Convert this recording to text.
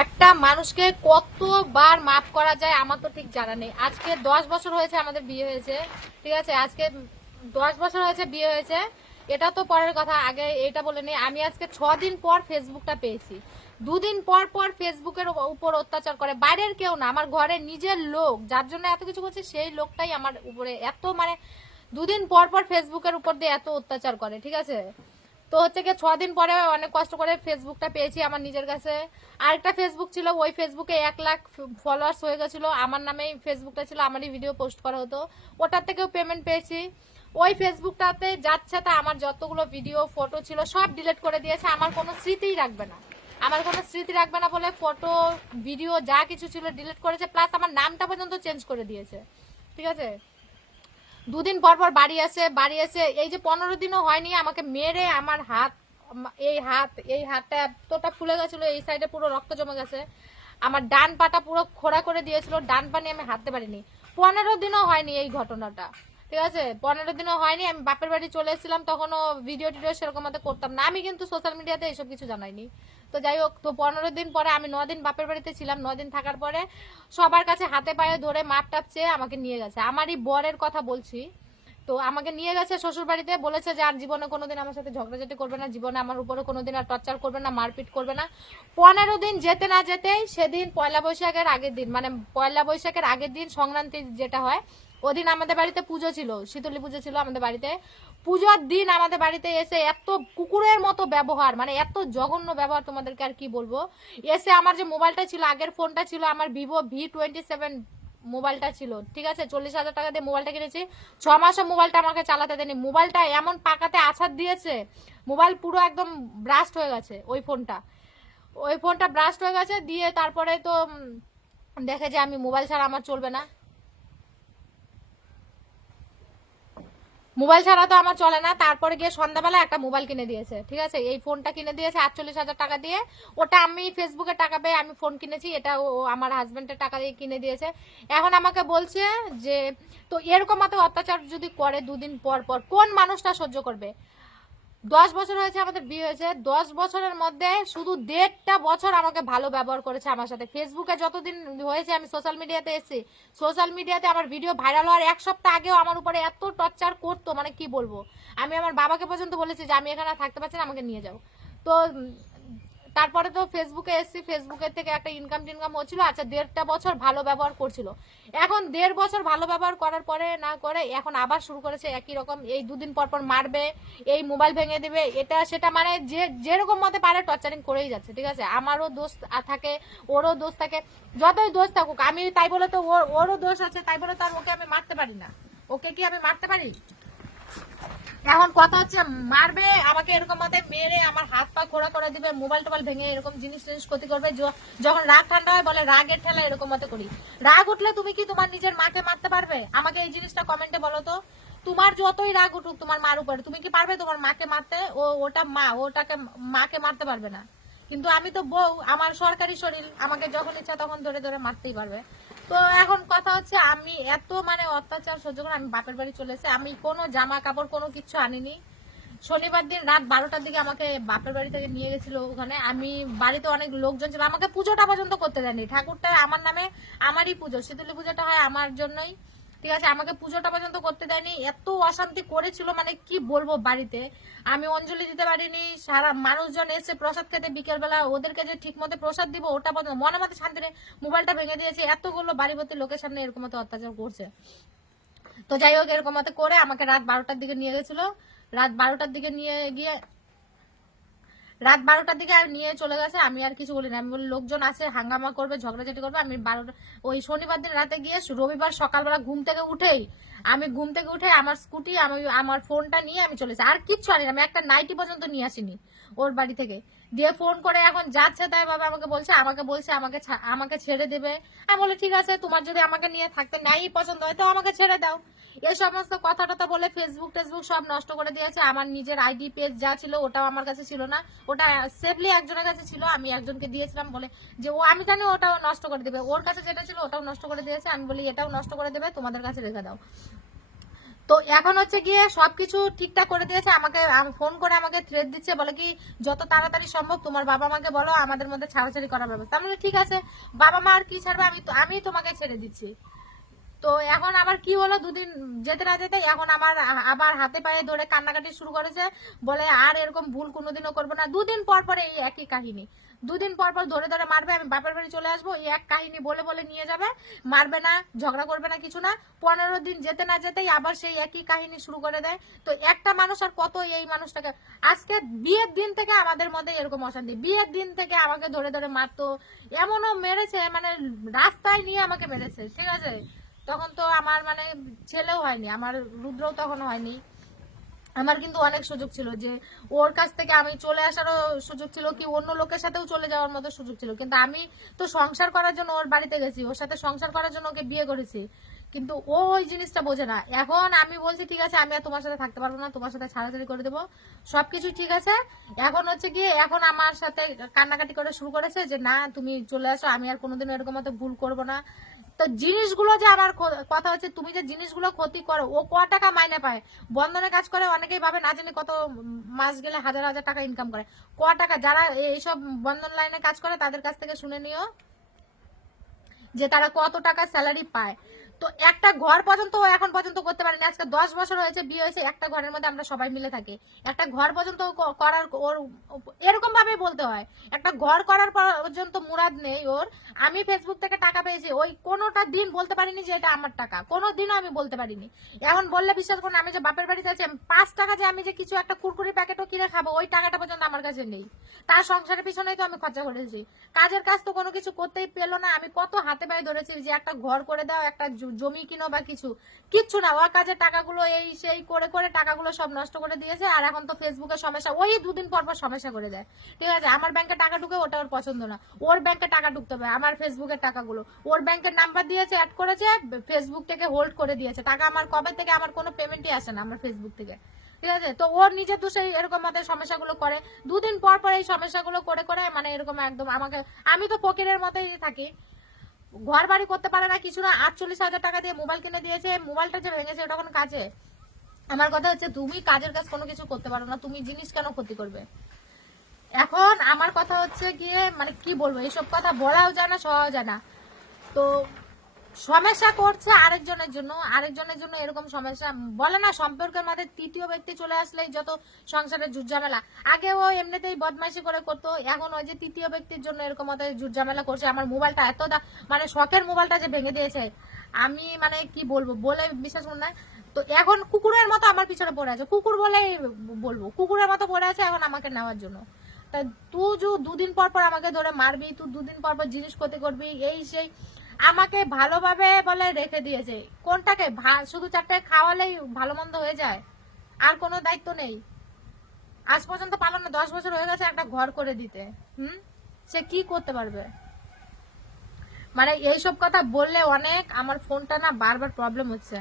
একটা মানুষকে কতবার মাফ করা যায় আমার তো ঠিক জানা নেই। আজকে দশ বছর হয়েছে আমাদের বিয়ে হয়েছে, ঠিক আছে? আজকে দশ বছর হয়েছে বিয়ে হয়েছে। এটা তো পরের কথা, আগে এটা বলে নেই। আমি আজকে ছ দিন পর ফেসবুকটা পেয়েছি। দুদিন পর পর ফেসবুকের উপর অত্যাচার করে। বাইরের কেউ না, আমার ঘরে নিজের লোক, যার জন্য এত কিছু করছে, সেই লোকটাই আমার উপরে এত মানে দুদিন পর পর ফেসবুকের উপর দিয়ে এত অত্যাচার করে, ঠিক আছে? তো হচ্ছে গিয়ে ছ দিন পরে অনেক কষ্ট করে ফেসবুকটা পেয়েছি আমার নিজের কাছে। আরেকটা ফেসবুক ছিল, ওই ফেসবুকে এক লাখ ফলোয়ার্স হয়ে গেছিল। আমার নামেই ফেসবুকটা ছিল, আমারই ভিডিও পোস্ট করা হতো। ওটার থেকেও পেমেন্ট পেয়েছি। ওই ফেসবুকটাতে যাচ্ছে তা আমার যতগুলো ভিডিও ফটো ছিল, সব ডিলিট করে দিয়েছে। আমার কোনো স্মৃতিই রাখবে না। আমার কোনো স্মৃতি রাখবে না বলে ফটো ভিডিও যা কিছু ছিল ডিলিট করেছে প্লাস আমার নামটা পর্যন্ত চেঞ্জ করে দিয়েছে। ঠিক আছে? দুদিন পর পর বাড়ি আসে বাড়ি আসে এই যে পনেরো দিনও হয়নি, আমাকে মেরে আমার হাত, এই হাত, এই হাতটা এতটা ফুলে গেছিল, এই সাইডে পুরো রক্ত জমে গেছে। আমার ডান পাটা পুরো খোড়া করে দিয়েছিল, ডান পা নিয়ে আমি হাঁটতে পারিনি। পনেরো দিনও হয়নি এই ঘটনাটা। ঠিক আছে? পনেরো দিনও হয়নি, আমি বাপের বাড়ি চলে এসেছিলাম, তখনও ভিডিও টিডিও সেরকম মতো করতাম না। আমি কিন্তু সোশ্যাল মিডিয়াতে এইসব কিছু জানাইনি। তো যাই হোক, তো পনেরো দিন পরে আমি দিন বাপের বাড়িতে ছিলাম দিন থাকার পরে সবার কাছে হাতে পায়ে ধরে মাপ টাপ চেয়ে আমাকে নিয়ে গেছে। আমারই বরের কথা বলছি। তো আমাকে নিয়ে গেছে শ্বশুর বাড়িতে বলেছে যে আর জীবনে কোনোদিন আমার সাথে ঝগড়াঝাটি করবে না, জীবনে আমার উপরে কোনোদিন আর টর্চার করবে না, মারপিট করবে না। পনেরো দিন যেতে না যেতেই সেদিন পয়লা বৈশাখের আগের দিন মানে পয়লা বৈশাখের আগের দিন সংক্রান্তি যেটা হয় ওদিন আমাদের বাড়িতে পুজো ছিল, শীতলী পুজো ছিল আমাদের বাড়িতে। পুজোর দিন আমাদের বাড়িতে এসে এত কুকুরের মতো ব্যবহার মানে এত জঘন্য ব্যবহার তোমাদেরকে আর কি বলব। এসে আমার যে মোবাইলটা ছিল, আগের ফোনটা ছিল, আমার ভিভো ভি টোয়েন্টি সেভেন মোবাইলটা ছিল, ঠিক আছে? চল্লিশ হাজার টাকা দিয়ে মোবাইলটা কিনেছি। ছ মাসে মোবাইলটা আমাকে চালাতে দেয়নি। মোবাইলটা এমন পাকাতে আছাড় দিয়েছে, মোবাইল পুরো একদম ব্রাস্ট হয়ে গেছে ওই ফোনটা। ওই ফোনটা ব্রাস্ট হয়ে গেছে, দিয়ে তারপরে তো দেখে যে আমি মোবাইল ছাড়া আমার চলবে না। মোবাইল ছাড়া তো আমার চলে না। তারপরে গিয়ে সন্ধ্যাবেলা একটা মোবাইল কিনে দিয়েছে, ঠিক আছে? এই ফোনটা কিনে দিয়েছে আটচল্লিশ হাজার টাকা দিয়ে। ওটা আমি ফেসবুকে টাকা পেয়ে আমি ফোন কিনেছি, এটা ও আমার হাজব্যান্ডের টাকা দিয়ে কিনে দিয়েছে। এখন আমাকে বলছে যে, তো এরকম অত অত্যাচার যদি করে দুদিন পর পর, কোন মানুষটা সহ্য করবে? দশ বছর হয়েছে আমাদের বিয়ে হয়েছে, দশ বছরের মধ্যে শুধু দেড়টা বছর আমাকে ভালো ব্যবহার করেছে আমার সাথে। ফেসবুকে যতদিন হয়েছে, আমি সোশ্যাল মিডিয়াতে এসেছি সোশ্যাল মিডিয়াতে আমার ভিডিও ভাইরাল হওয়ার এক সপ্তাহ আগেও আমার উপরে এত টর্চার করতো মানে কি বলব? আমি আমার বাবাকে পর্যন্ত বলেছি যে, আমি এখানে থাকতে পারছি না, আমাকে নিয়ে যাব তো তারপরে তো ফেসবুকে এসেছি ফেসবুকের থেকে একটা ইনকাম টিনকাম হচ্ছিল আচ্ছা দেড়টা বছর ভালো ব্যবহার করছিল। এখন দেড় বছর ভালো ব্যবহার করার পরে না করে এখন আবার শুরু করেছে একই রকম, এই দুদিন পর পর মারবে, এই মোবাইল ভেঙে দেবে, এটা সেটা মানে যে, যেরকম মতে পারে টর্চারিং করেই যাচ্ছে, ঠিক আছে? আমারও দোষ থাকে, ওরও দোষ থাকে, যতই দোষ থাকুক, আমি তাই বলে তো ওর, ওরও দোষ আছে, তাই বলে তো আর ওকে আমি মারতে পারি না। ওকে কি আমি মারতে পারি? এখন কথা হচ্ছে মারবে, আমাকে এরকম মতে মেরে আমার হাত পা খোড়া করে দিবে মোবাইল টোবাইল ভেঙে এরকম জিনিস টিনিস ক্ষতি করবে যখন রাগ ঠান্ডা হয় বলে রাগের ঠেলা এরকম মতে করি। রাগ উঠলে তুমি কি তোমার নিজের মাকে মারতে পারবে? আমাকে এই জিনিসটা কমেন্টে বলো তো। তোমার যতই রাগ উঠুক তোমার মার উপরে, তুমি কি পারবে তোমার মাকে মারতে? ও, ওটা মা ওটাকে মাকে মারতে পারবে না। কিন্তু আমি তো বউ, আমার সরকারি শরীর, আমাকে যখন ইচ্ছা তখন ধরে ধরে মারতেই পারবে। তো এখন কথা হচ্ছে আমি এত মানে অত্যাচার সহ্য করে আমি বাপের বাড়ি চলে এসে আমি কোনো জামা কাপড় কোনো কিছু আনিনি। শনিবার দিন রাত বারোটার দিকে আমাকে বাপের বাড়ি থেকে নিয়ে গেছিল ওখানে। আমি বাড়িতে অনেক লোকজন ছিল। আমাকে পুজোটা পর্যন্ত করতে দেয়নি। ঠাকুরটা আমার নামে আমারই পুজো। শীতলী পুজোটা হয় আমার জন্যই। ঠিক আছে, আমাকে পুজোটা পর্যন্ত করতে দেয়নি, এত অশান্তি করেছিল মানে কি বলব বাড়িতে। আমি অঞ্জলি দিতে পারিনি, সারা মানুষজন এসে প্রসাদ খেতে বিকেলবেলা, ওদেরকে যে ঠিক মতো প্রসাদ দিব, ওটা পর্যন্ত মনে মতো শান্তি নেই, মোবাইলটা ভেঙে দিয়েছে, এতগুলো বাড়ি ভর্তি লোকের সামনে এরকম মতো অত্যাচার করছে। তো যাই হোক, এরকম মতো করে আমাকে রাত বারোটার দিকে নিয়ে গেছিল। রাত বারোটার দিকে নিয়ে গিয়ে রাত বারোটার দিকে আর নিয়ে চলে গেছে, আমি আর কিছু বলি না আমি বলি, লোকজন আছে, হাঙ্গামা করবে, ঝগড়াঝাটি করবে। আমি বারোটা ওই শনিবার দিন রাতে গিয়ে রবিবার সকালবেলা ঘুম থেকে উঠেই, আমি ঘুম থেকে উঠে আমার স্কুটি, আমি আমার ফোনটা নিয়ে আমি চলেছি আর কিচ্ছু আনি। আমি একটা নাইটি পর্যন্ত নিয়ে আসিনি ওর বাড়ি থেকে। দিয়ে ফোন করে এখন যাচ্ছে, তাই বাবা আমাকে বলছে আমাকে বলছে, আমাকে আমাকে ছেড়ে দেবে। আমি বলে, ঠিক আছে, তোমার যদি আমাকে নিয়ে থাকতে নাই পছন্দ হয়, তো আমাকে ছেড়ে দাও। এই সমস্ত কথা টথা বলে ফেসবুক টেসবুক সব নষ্ট করে দিয়েছে। আমার নিজের আইডি, পেজ যা ছিল ওটাও আমার কাছে ছিল না। ওটা সেফলি একজনের কাছে ছিল, আমি একজনকে দিয়েছিলাম বলে যে, ও, আমি জানি ওটাও নষ্ট করে দেবে। ওর কাছে যেটা ছিল ওটাও নষ্ট করে দিয়েছে। আমি বলি, এটাও নষ্ট করে দেবে, তোমাদের কাছে রেখে দাও। তো এখন হচ্ছে গিয়ে সবকিছু ঠিকঠাক করে দিয়েছে। আমাকে ফোন করে আমাকে থ্রেড দিচ্ছে, বলে কি, যত তাড়াতাড়ি সম্ভব তোমার বাবা মাকে বলো, আমাদের মধ্যে ছাড়াছাড়ি করার ব্যবস্থা। আমি ঠিক আছে, বাবা মা আর কি ছাড়বে? আমি তো- আমি তোমাকে ছেড়ে দিচ্ছি। তো এখন আবার কি হলো? দুদিন যেতে না যেতে এখন আমার আবার হাতে পায়ে ধরে কান্নাকাটি শুরু করেছে। বলে, আর এরকম ভুল কোনোদিনও করব না। দুদিন পর পর এই একই কাহিনী। দুদিন পর পর ধরে ধরে মারবে, আমি বাপের বাড়ি চলে আসব, এই এক কাহিনী বলে বলে নিয়ে যাবে। মারবে না, ঝগড়া করবে না, কিছু না। পনেরো দিন যেতে না যেতেই আবার সেই একই কাহিনী শুরু করে দেয়। তো একটা মানুষ আর কত এই মানুষটাকে? আজকে বিয়ের দিন থেকে আমাদের মধ্যে এরকম অশান্তি। বিয়ের দিন থেকে আমাকে ধরে ধরে মারতো। এমনও মেরেছে মানে রাস্তায় নিয়ে আমাকে মেরেছে, ঠিক আছে? তখন তো আমার মানে ছেলেও হয়নি, আমার রুদ্রও তখন হয়নি। আমার কিন্তু অনেক সুযোগ ছিল যে ওর কাছ থেকে আমি চলে আসারও সুযোগ ছিল কি অন্য লোকের সাথেও চলে যাওয়ার মতো সুযোগ ছিল। কিন্তু আমি তো সংসার করার জন্য ওর বাড়িতে গেছি, ওর সাথে সংসার করার জন্য ওকে বিয়ে করেছি। কিন্তু ও ওই জিনিসটা বোঝে না। এখন আমি বলছি, ঠিক আছে, আমি আর তোমার সাথে থাকতে পারব না, তোমার সাথে ছাড়াছাড়ি করে দেবো। সবকিছু ঠিক আছে। এখন হচ্ছে গিয়ে, এখন আমার সাথে কান্নাকাটি করে শুরু করেছে যে, না, তুমি চলে আসো, আমি আর কোনোদিন এরকম মতো ভুল করব না। তো জিনিসগুলো যে আমার কথা হচ্ছে, তুমি যে জিনিসগুলো ক্ষতি করো, ও ক টাকা মাইনে পায়? বন্ধনে কাজ করে অনেকেই ভাবে, না জানি কত মাস গেলে হাজার হাজার টাকা ইনকাম করে। ক টাকা, যারা এইসব বন্ধন লাইনে কাজ করে, তাদের কাছ থেকে শুনে নিও যে, তারা কত টাকা স্যালারি পায়। তো একটা ঘর পর্যন্ত এখন পর্যন্ত করতে পারেনি। আজকে দশ বছর হয়েছে, বিয়ে হয়েছে, একটা ঘরের মধ্যে আমরা সবাই মিলে থাকি। একটা ঘর পর্যন্ত করার ওর এরকম ভাবেই বলতে হয়। একটা ঘর করার পর্যন্ত মুরাদ নেই ওর। আমি ফেসবুক থেকে টাকা পেয়েছি, ওই কোনোটা দিন বলতে পারিনি যে এটা আমার টাকা। কোনো দিনও আমি বলতে পারিনি। এখন বললে বিশ্বাস করুন, আমি যে বাপের বাড়িতে আছি পাঁচ টাকা যে আমি যে কিছু একটা কুরকুরি প্যাকেটও কিনে খাব, ওই টাকাটা পর্যন্ত আমার কাছে নেই। তার সংসারের পিছনেই তো আমি খরচা করেছি। কাজের কাজ তো কোনো কিছু করতেই পেল না। আমি কত হাতে পায়ে ধরেছি যে একটা ঘর করে দাও, একটা জমি কিনো বা কিছু, কিচ্ছু না। ওর কাজের টাকাগুলো এই সেই করে করে টাকাগুলো সব নষ্ট করে দিয়েছে, আর এখন তো ফেসবুকে সমস্যা। ওই দুদিন পর পর সমস্যা করে দেয়। ঠিক আছে, আমার ব্যাংকে টাকা ঢুকে ওটা ওর পছন্দ না। ওর ব্যাংকে টাকা ঢুকতে হবে, আমার ফেসবুকের টাকাগুলো। ওর ব্যাংকের নাম্বার দিয়েছে অ্যাড করেছে ফেসবুক থেকে হোল্ড করে দিয়েছে। টাকা আমার কবে থেকে আমার কোনো পেমেন্টই আসে না আমার ফেসবুক থেকে। ঠিক আছে, তো ওর নিজের দোষে এরকম আমাদের সমস্যাগুলো করে। দুদিন পর পর এই সমস্যাগুলো করে করে মানে এরকম একদম আমাকে আমি তো ফকিরের মতোই থাকি। ঘর বাড়ি করতে পারে না, কিছু না, আটচল্লিশ হাজার টাকা দিয়ে মোবাইল কিনে দিয়েছে, মোবাইলটা যে ভেঙেছে ওটা কোনো কাজে। আমার কথা হচ্ছে, তুমি কাজের কাজ কোনো কিছু করতে পারো না, তুমি জিনিস কেন ক্ষতি করবে? এখন আমার কথা হচ্ছে গিয়ে মানে কি বলব, এইসব কথা বলাও জানা সহাও জানা তো সমস্যা করছে আরেকজনের জন্য আরেকজনের জন্য এরকম সমস্যা। বলে না, সম্পর্কের মধ্যে তৃতীয় ব্যক্তি চলে আসলেই যত সংসারের ঝুটঝামেলা। আগে ও এমনিতেই বদমাইশি করে করতো, এখন ওই যে তৃতীয় ব্যক্তির জন্য এরকম মতো ঝুটঝামেলা করছে, আমার মোবাইলটা এত মানে শখের মোবাইলটা যে ভেঙে দিয়েছে। আমি মানে কি বলব, বলে বিশ্বাস করুন না। তো এখন কুকুরের মতো আমার পিছনে পড়ে আছে। কুকুর বলেই বলব, কুকুরের মতো পড়ে আছে এখন আমাকে নেওয়ার জন্য। তা তুই দুদিন পর পর আমাকে ধরে মারবি, তুই দুদিন পর পর জিনিস ক্ষতি করবি, এই সেই আমাকে ভালোভাবে বলে রেখে দিয়েছে। কোনটাকে শুধু চারটে খাওয়ালেই ভালো মন্দ হয়ে যায়? আর কোনো দায়িত্ব নেই। আজ পর্যন্ত পালন না দশ বছর হয়ে গেছে একটা ঘর করে দিতে। হুম? সে কি করতে পারবে? মানে এইসব কথা বললে অনেক আমার ফোনটা না বারবার প্রবলেম হচ্ছে।